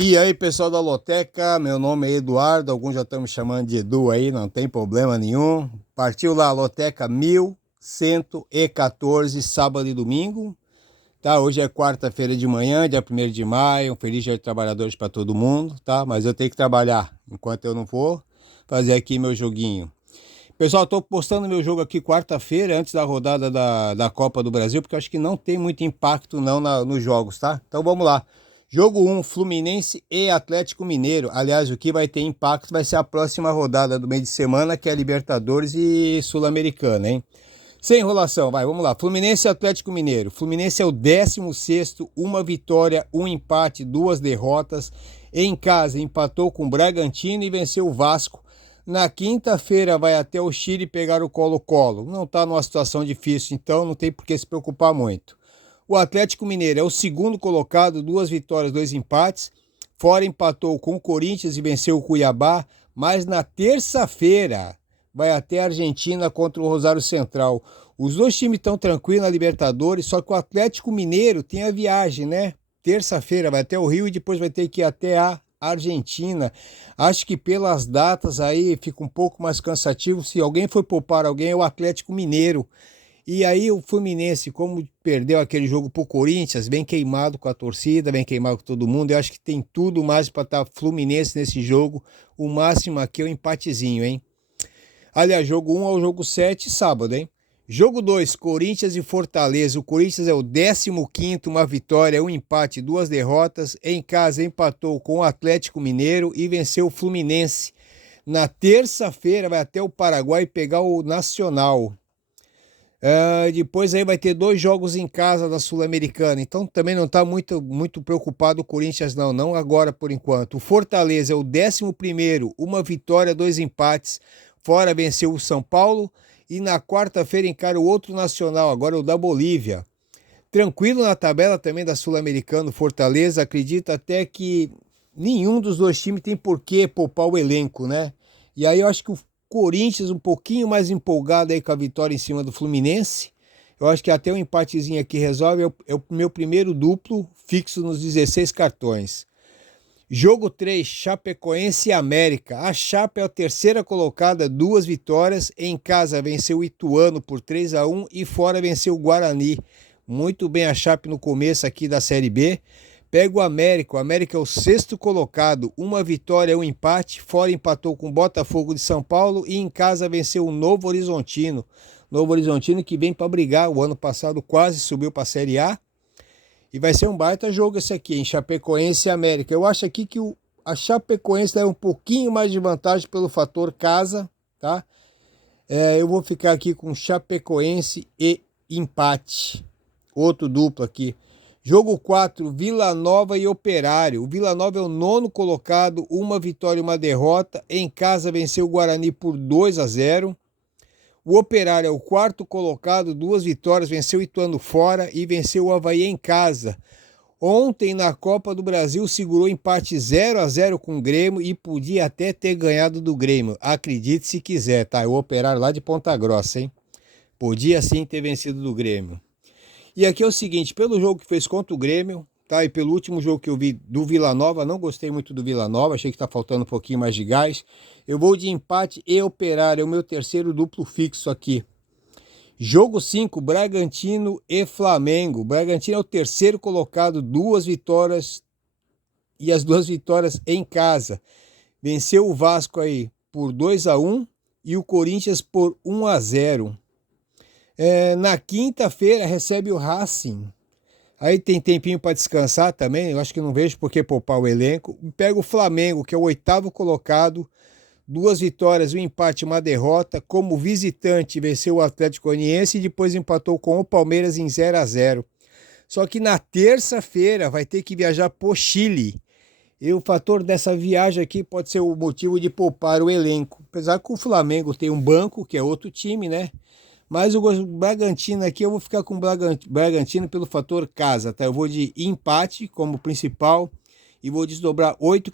E aí, pessoal da Loteca, meu nome é Eduardo, alguns já estão me chamando de Edu aí, não tem problema nenhum. Partiu lá, Loteca 1114, sábado e domingo. Tá, hoje é quarta-feira de manhã, dia 1º de maio, um feliz dia de trabalhadores para todo mundo, tá? Mas eu tenho que trabalhar, enquanto eu não for fazer aqui meu joguinho. Pessoal, estou postando meu jogo aqui quarta-feira, antes da rodada da Copa do Brasil, porque eu acho que não tem muito impacto não nos jogos, tá? Então vamos lá. Jogo 1, Fluminense e Atlético Mineiro. Aliás, o que vai ter impacto vai ser a próxima rodada do meio de semana, que é Libertadores e Sul-Americana, hein? Sem enrolação, vai, vamos lá. Fluminense e Atlético Mineiro. Fluminense é o 16º, uma vitória, um empate, duas derrotas. Em casa, empatou com o Bragantino e venceu o Vasco. Na quinta-feira vai até o Chile pegar o Colo-Colo. Não está numa situação difícil, então não tem por que se preocupar muito. O Atlético Mineiro é o segundo colocado, duas vitórias, dois empates. Fora empatou com o Corinthians e venceu o Cuiabá. Mas na terça-feira vai até a Argentina contra o Rosário Central. Os dois times estão tranquilos na Libertadores, só que o Atlético Mineiro tem a viagem, né? Terça-feira vai até o Rio e depois vai ter que ir até a Argentina. Acho que pelas datas aí fica um pouco mais cansativo. Se alguém for poupar alguém, é o Atlético Mineiro. E aí o Fluminense, como perdeu aquele jogo pro Corinthians, bem queimado com a torcida, bem queimado com todo mundo, eu acho que tem tudo mais para estar Fluminense nesse jogo. O máximo aqui é o empatezinho, hein? Aliás, jogo 1 ao jogo 7, sábado, hein? Jogo 2, Corinthians e Fortaleza. O Corinthians é o 15º, uma vitória, um empate, duas derrotas. Em casa empatou com o Atlético Mineiro e venceu o Fluminense. Na terça-feira vai até o Paraguai pegar o Nacional. Depois aí vai ter dois jogos em casa da Sul-Americana, então também não está muito preocupado o Corinthians não agora por enquanto. O Fortaleza é o 11º, uma vitória, dois empates, fora venceu o São Paulo e na quarta-feira encara o outro Nacional, agora o da Bolívia. Tranquilo na tabela também da Sul-Americana, o Fortaleza, acredita até que nenhum dos dois times tem por que poupar o elenco, né? E aí eu acho que o Corinthians um pouquinho mais empolgado aí com a vitória em cima do Fluminense. Eu acho que até um empatezinho aqui resolve. É o meu primeiro duplo fixo nos 16 cartões. Jogo 3, Chapecoense e América. A Chape é a terceira colocada, duas vitórias. Em casa venceu o Ituano por 3-1 e fora venceu o Guarani. Muito bem a Chape no começo aqui da Série B. Pega o América é o sexto colocado, uma vitória, um empate, fora empatou com o Botafogo de São Paulo e em casa venceu o Novo Horizontino. Novo Horizontino que vem para brigar, o ano passado quase subiu para a Série A. E vai ser um baita jogo esse aqui, em Chapecoense e América. Eu acho aqui que a Chapecoense leva um pouquinho mais de vantagem pelo fator casa, tá? Eu vou ficar aqui com Chapecoense e empate. Outro duplo aqui. Jogo 4, Vila Nova e Operário. O Vila Nova é o nono colocado, uma vitória e uma derrota. Em casa venceu o Guarani por 2-0. O Operário é o quarto colocado, duas vitórias, venceu o Ituano fora e venceu o Avaí em casa. Ontem na Copa do Brasil segurou empate 0-0 com o Grêmio e podia até ter ganhado do Grêmio. Acredite se quiser, tá? O Operário lá de Ponta Grossa, hein? Podia sim ter vencido do Grêmio. E aqui é o seguinte, pelo jogo que fez contra o Grêmio, tá? E pelo último jogo que eu vi do Vila Nova, não gostei muito do Vila Nova, achei que tá faltando um pouquinho mais de gás. Eu vou de empate e Operário, é o meu terceiro duplo fixo aqui. Jogo 5, Bragantino e Flamengo. Bragantino é o terceiro colocado, duas vitórias e as duas vitórias em casa. Venceu o Vasco aí por 2-1 e o Corinthians por 1-0. Na quinta-feira recebe o Racing. Aí tem tempinho para descansar também. Eu acho que não vejo por que poupar o elenco. Pega o Flamengo, que é o oitavo colocado. Duas vitórias, um empate e uma derrota. Como visitante, venceu o Atlético Goianiense e depois empatou com o Palmeiras em 0-0. Só que na terça-feira vai ter que viajar para o Chile. E o fator dessa viagem aqui pode ser o motivo de poupar o elenco. Apesar que o Flamengo tem um banco, que é outro time, né? Mas o Bragantino aqui, eu vou ficar com o Bragantino pelo fator casa, tá? Eu vou de empate como principal e vou desdobrar 8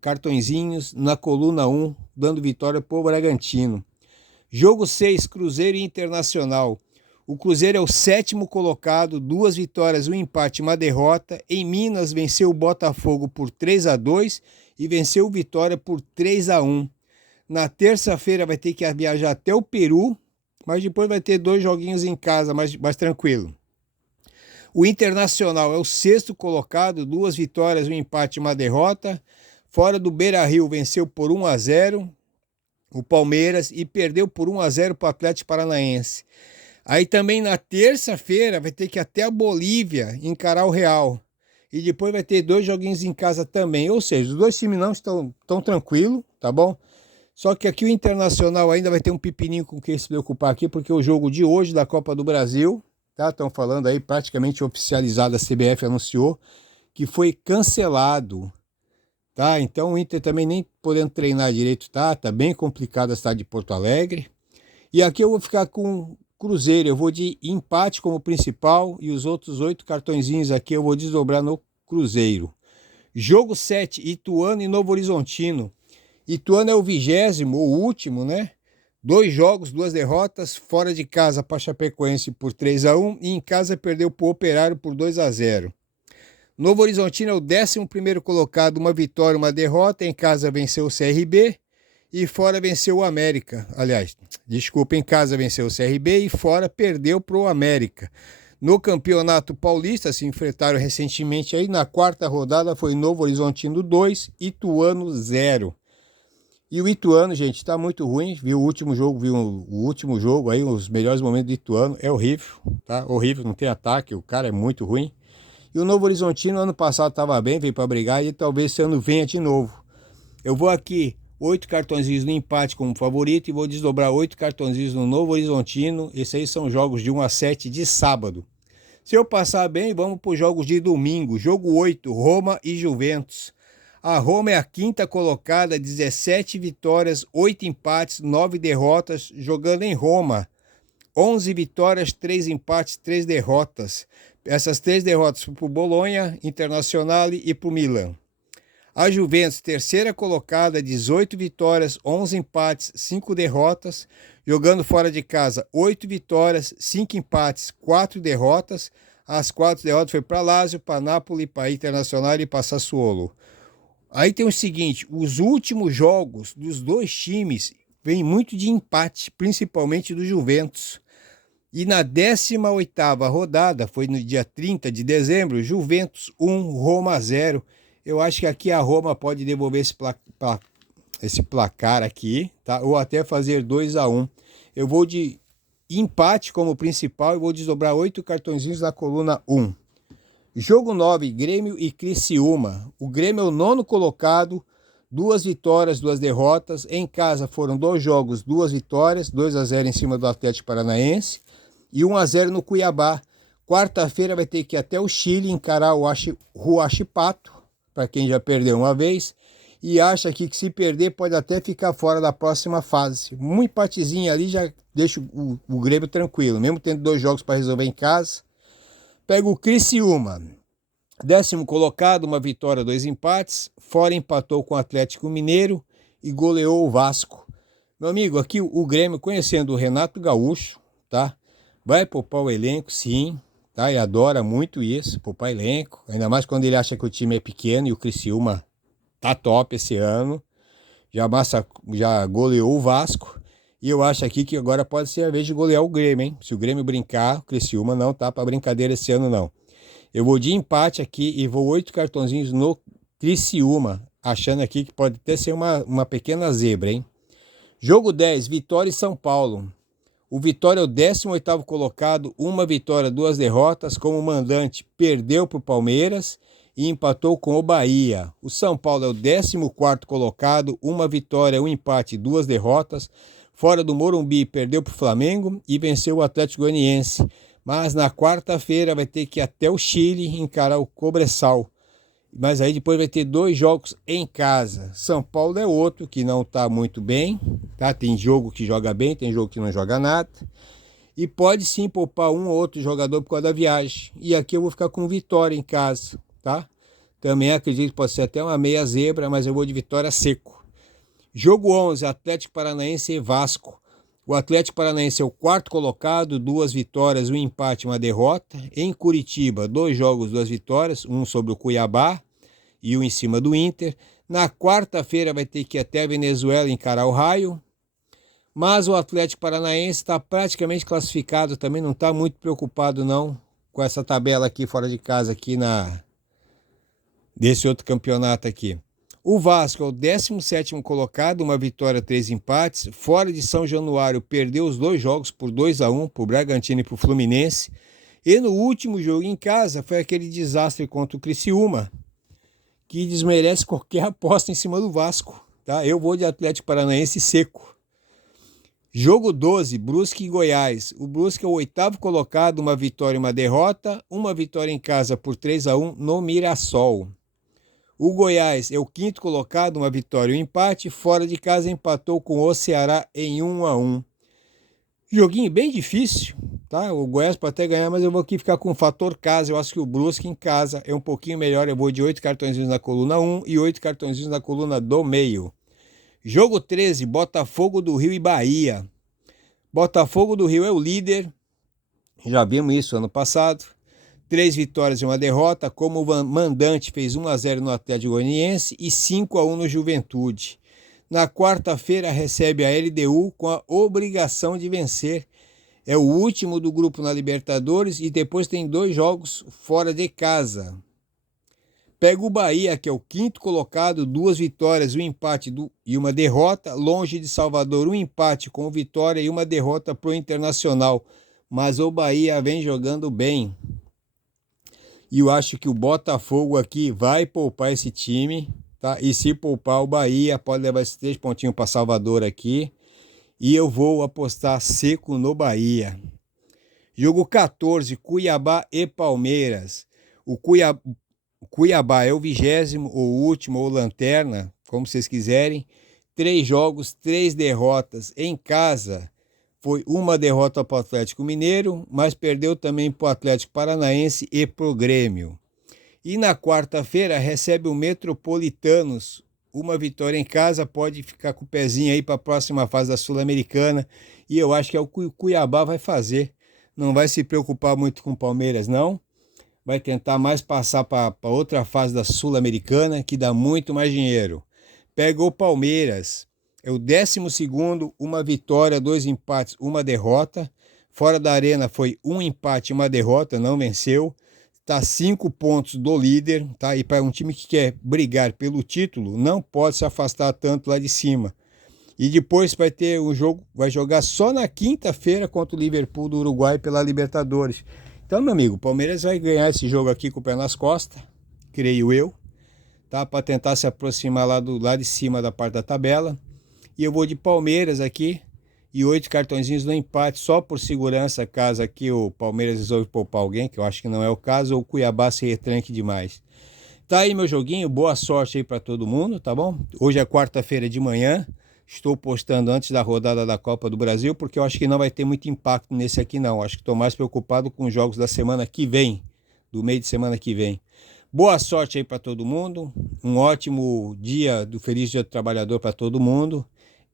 cartõezinhos na coluna 1, dando vitória para o Bragantino. Jogo 6, Cruzeiro e Internacional. O Cruzeiro é o 7º colocado, 2 vitórias, 1 empate, 1 derrota. Em Minas, venceu o Botafogo por 3-2 e venceu o Vitória por 3-1. Na terça-feira vai ter que viajar até o Peru, mas depois vai ter 2 joguinhos em casa, mais tranquilo. O Internacional é o 6º colocado, 2 vitórias, 1 empate, 1 derrota. Fora do Beira-Rio, venceu por 1-0 o Palmeiras e perdeu por 1-0 para o Atlético Paranaense. Aí também na terça-feira vai ter que ir até a Bolívia encarar o Real. E depois vai ter 2 joguinhos em casa também. Ou seja, os 2 times não estão tão tranquilos, tá bom? Só que aqui o Internacional ainda vai ter um pepininho com quem se preocupar aqui, porque o jogo de hoje da Copa do Brasil, tá? Estão falando aí, praticamente oficializado, a CBF anunciou que foi cancelado, tá? Então o Inter também nem podendo treinar direito, tá? Tá bem complicado a cidade de Porto Alegre. E aqui eu vou ficar com Cruzeiro, eu vou de empate como principal e os outros 8 cartõezinhos aqui eu vou desdobrar no Cruzeiro. Jogo 7, Ituano e Novo Horizontino. Ituano é o 20º, o último, né? 2 jogos, 2 derrotas, fora de casa para Chapecoense por 3-1 e em casa perdeu para o Operário por 2-0. Novo Horizontino é o 11º colocado, 1 vitória, 1 derrota, em casa venceu o CRB e fora venceu o América. Aliás, desculpa, em casa venceu o CRB e fora perdeu para o América. No Campeonato Paulista, se enfrentaram recentemente aí, na 4ª rodada foi Novo Horizontino 2, Ituano 0. E o Ituano, gente, está muito ruim, viu o último jogo aí, os melhores momentos do Ituano, é horrível, tá? Horrível, não tem ataque, o cara é muito ruim. E o Novo Horizontino, ano passado estava bem, veio para brigar e talvez esse ano venha de novo. Eu vou aqui 8 cartõezinhos no empate como favorito e vou desdobrar 8 cartõezinhos no Novo Horizontino. Esses aí são jogos de 1-7 de sábado. Se eu passar bem, vamos para os jogos de domingo. Jogo 8, Roma e Juventus. A Roma é a 5ª colocada, 17 vitórias, 8 empates, 9 derrotas, jogando em Roma. 11 vitórias, 3 empates, 3 derrotas. Essas 3 derrotas foram para o Bolonha, Internacional e para o Milan. A Juventus, 3ª colocada, 18 vitórias, 11 empates, 5 derrotas, jogando fora de casa, 8 vitórias, 5 empates, 4 derrotas. As 4 derrotas foi para Lazio, para Napoli, para Internacional e para Sassuolo. Aí tem o seguinte, os últimos jogos dos 2 times vêm muito de empate, principalmente do Juventus. E na 18ª rodada, foi no dia 30 de dezembro, Juventus 1, Roma 0. Eu acho que aqui a Roma pode devolver esse placar aqui, tá? Ou até fazer 2-1. Eu vou de empate como principal e vou desdobrar 8 cartõezinhos na coluna 1. Jogo 9, Grêmio e Criciúma. O Grêmio é o 9º colocado, 2 vitórias, 2 derrotas. Em casa foram 2 jogos, 2 vitórias, 2-0 em cima do Atlético Paranaense e 1-0 no Cuiabá. Quarta-feira vai ter que ir até o Chile encarar o Huachipato, para quem já perdeu uma vez, e acha aqui que se perder pode até ficar fora da próxima fase. Um empatezinho ali já deixa o Grêmio tranquilo, mesmo tendo 2 jogos para resolver em casa. Pega o Criciúma, 10º colocado, 1 vitória, 2 empates, fora empatou com o Atlético Mineiro e goleou o Vasco. Meu amigo, aqui o Grêmio, conhecendo o Renato Gaúcho, tá? Vai poupar o elenco, sim, tá? E adora muito isso, poupar elenco, ainda mais quando ele acha que o time é pequeno e o Criciúma tá top esse ano, já goleou o Vasco. E eu acho aqui que agora pode ser a vez de golear o Grêmio, hein? Se o Grêmio brincar, o Criciúma não tá para brincadeira esse ano, não. Eu vou de empate aqui e vou 8 cartõezinhos no Criciúma, achando aqui que pode até ser uma pequena zebra, hein? Jogo 10, Vitória e São Paulo. O Vitória é o 18º colocado, 1 vitória, 2 derrotas. Como mandante, perdeu para o Palmeiras e empatou com o Bahia. O São Paulo é o 14º colocado, 1 vitória, 1 empate, 2 derrotas. Fora do Morumbi, perdeu para o Flamengo e venceu o Atlético Goianiense. Mas na quarta-feira vai ter que ir até o Chile encarar o Cobresal. Mas aí depois vai ter 2 jogos em casa. São Paulo é outro que não está muito bem, tá? Tem jogo que joga bem, tem jogo que não joga nada. E pode sim poupar um ou outro jogador por causa da viagem. E aqui eu vou ficar com Vitória em casa, tá? Também acredito que pode ser até uma meia zebra, mas eu vou de Vitória seco. Jogo 11, Atlético Paranaense e Vasco. O Atlético Paranaense é o quarto colocado, 2 vitórias, 1 empate, 1 derrota. Em Curitiba, 2 jogos, 2 vitórias, um sobre o Cuiabá e um em cima do Inter. Na quarta-feira vai ter que ir até a Venezuela encarar o Raio. Mas o Atlético Paranaense está praticamente classificado, também não está muito preocupado não com essa tabela aqui fora de casa, aqui desse outro campeonato aqui. O Vasco é o 17º colocado, 1 vitória, 3 empates. Fora de São Januário, perdeu os 2 jogos por 2-1 para o Bragantino e para o Fluminense. E no último jogo em casa foi aquele desastre contra o Criciúma, que desmerece qualquer aposta em cima do Vasco. Tá? Eu vou de Atlético Paranaense seco. Jogo 12, Brusque e Goiás. O Brusque é o 8º colocado, 1 vitória e 1 derrota. 1 vitória em casa por 3-1 no Mirassol. O Goiás é o 5º colocado, 1 vitória e 1 empate. Fora de casa empatou com o Ceará em 1-1. Joguinho bem difícil, tá? O Goiás pode até ganhar, mas eu vou aqui ficar com o fator casa. Eu acho que o Brusque em casa é um pouquinho melhor. Eu vou de 8 cartõezinhos na coluna 1 e 8 cartõezinhos na coluna do meio. Jogo 13, Botafogo do Rio e Bahia. Botafogo do Rio é o líder. Já vimos isso ano passado. 3 vitórias e 1 derrota, como o mandante fez 1-0 no Atlético Goianiense e 5-1 no Juventude. Na quarta-feira recebe a LDU com a obrigação de vencer. É o último do grupo na Libertadores e depois tem 2 jogos fora de casa. Pega o Bahia, que é o 5º colocado, 2 vitórias, 1 empate e 1 derrota. Longe de Salvador, 1 empate com vitória e 1 derrota para o Internacional. Mas o Bahia vem jogando bem. E eu acho que o Botafogo aqui vai poupar esse time, tá? E se poupar o Bahia, pode levar esses 3 pontinhos para Salvador aqui. E eu vou apostar seco no Bahia. Jogo 14, Cuiabá e Palmeiras. O Cuiabá é o 20º, ou último, ou lanterna, como vocês quiserem. 3 jogos, 3 derrotas em casa. Foi 1 derrota para o Atlético Mineiro, mas perdeu também para o Atlético Paranaense e para o Grêmio. E na quarta-feira recebe o Metropolitanos. 1 vitória em casa, pode ficar com o pezinho aí para a próxima fase da Sul-Americana. E eu acho que é o que o Cuiabá vai fazer. Não vai se preocupar muito com o Palmeiras, não. Vai tentar mais passar para outra fase da Sul-Americana, que dá muito mais dinheiro. Pega o Palmeiras. É o 12º, 1 vitória, 2 empates, 1 derrota. Fora da arena foi 1 empate e 1 derrota, não venceu. Está 5 pontos do líder, tá? E para um time que quer brigar pelo título, não pode se afastar tanto lá de cima. E depois vai ter um jogo, vai jogar só na quinta-feira contra o Liverpool do Uruguai pela Libertadores. Então, meu amigo, o Palmeiras vai ganhar esse jogo aqui com o pé nas costas, creio eu, tá? Para tentar se aproximar lá de cima da parte da tabela. E eu vou de Palmeiras aqui e 8 cartõezinhos no empate, só por segurança, caso aqui o Palmeiras resolve poupar alguém, que eu acho que não é o caso, ou o Cuiabá se retranque demais. Tá aí meu joguinho, boa sorte aí para todo mundo, tá bom? Hoje é quarta-feira de manhã, estou postando antes da rodada da Copa do Brasil, porque eu acho que não vai ter muito impacto nesse aqui não, acho que estou mais preocupado com os jogos da semana que vem, do meio de semana que vem. Boa sorte aí para todo mundo, um ótimo dia do Feliz Dia do Trabalhador para todo mundo.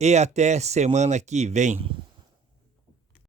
E até semana que vem.